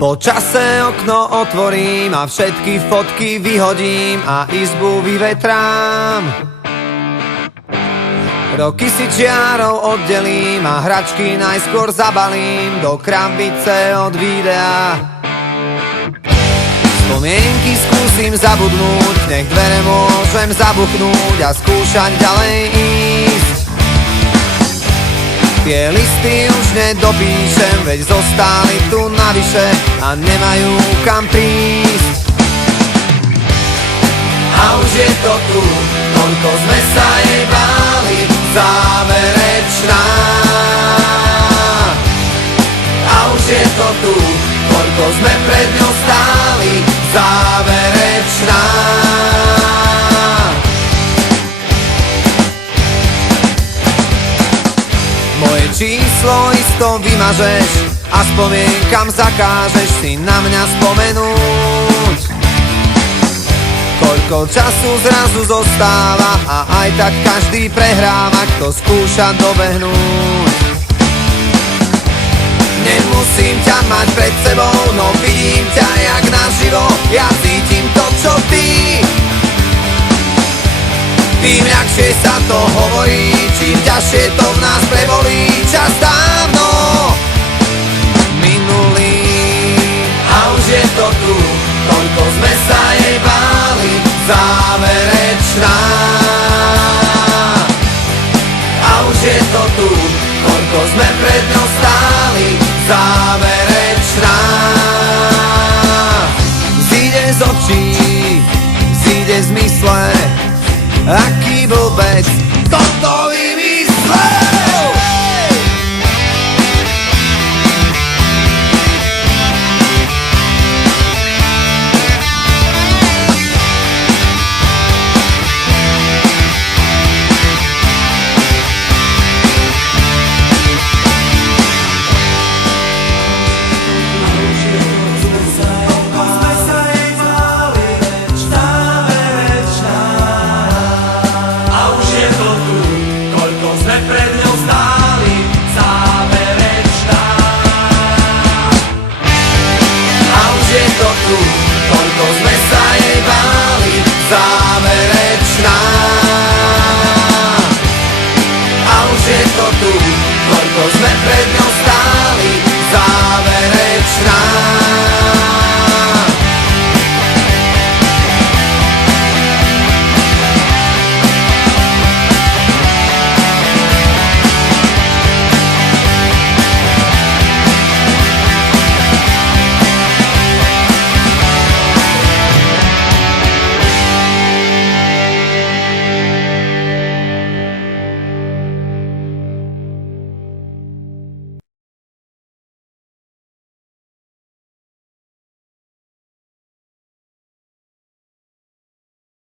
Po čase okno otvorím a všetky fotky vyhodím a izbu vyvetrám. Roky si čiarou oddelím a hračky najskôr zabalím do krabice od videa. Spomienky skúsim zabudnúť, nech dvere môžem zabuchnúť a skúšať ďalej ísť. Tie listy už nedopíšem, veď zostali tu navyše a nemajú kam prísť. A už je to tu, koľko sme sa jej báli, záverečná. A už je to tu, koľko sme pred ňou stáli, záverečná. Moje číslo isto vymažeš a spomienkam zakážeš si na mňa spomenúť. Koľko času zrazu zostáva a aj tak každý prehráva, kto skúša dobehnúť. Nemusím ťa mať pred sebou, no vidím ťa jak naživo, ja cítim to, čo ty. Tým ľahšie sa to hovorí, čím ťažšie to v nás prebolí. Čas dávno minulý a už je to tu, koľko sme sa jej báli, záverečná. A už je to tu, koľko sme pred ňou stáli, záverečná. Zíde z očí, zíde z mysle, aký blbec toto vymyslel. Pred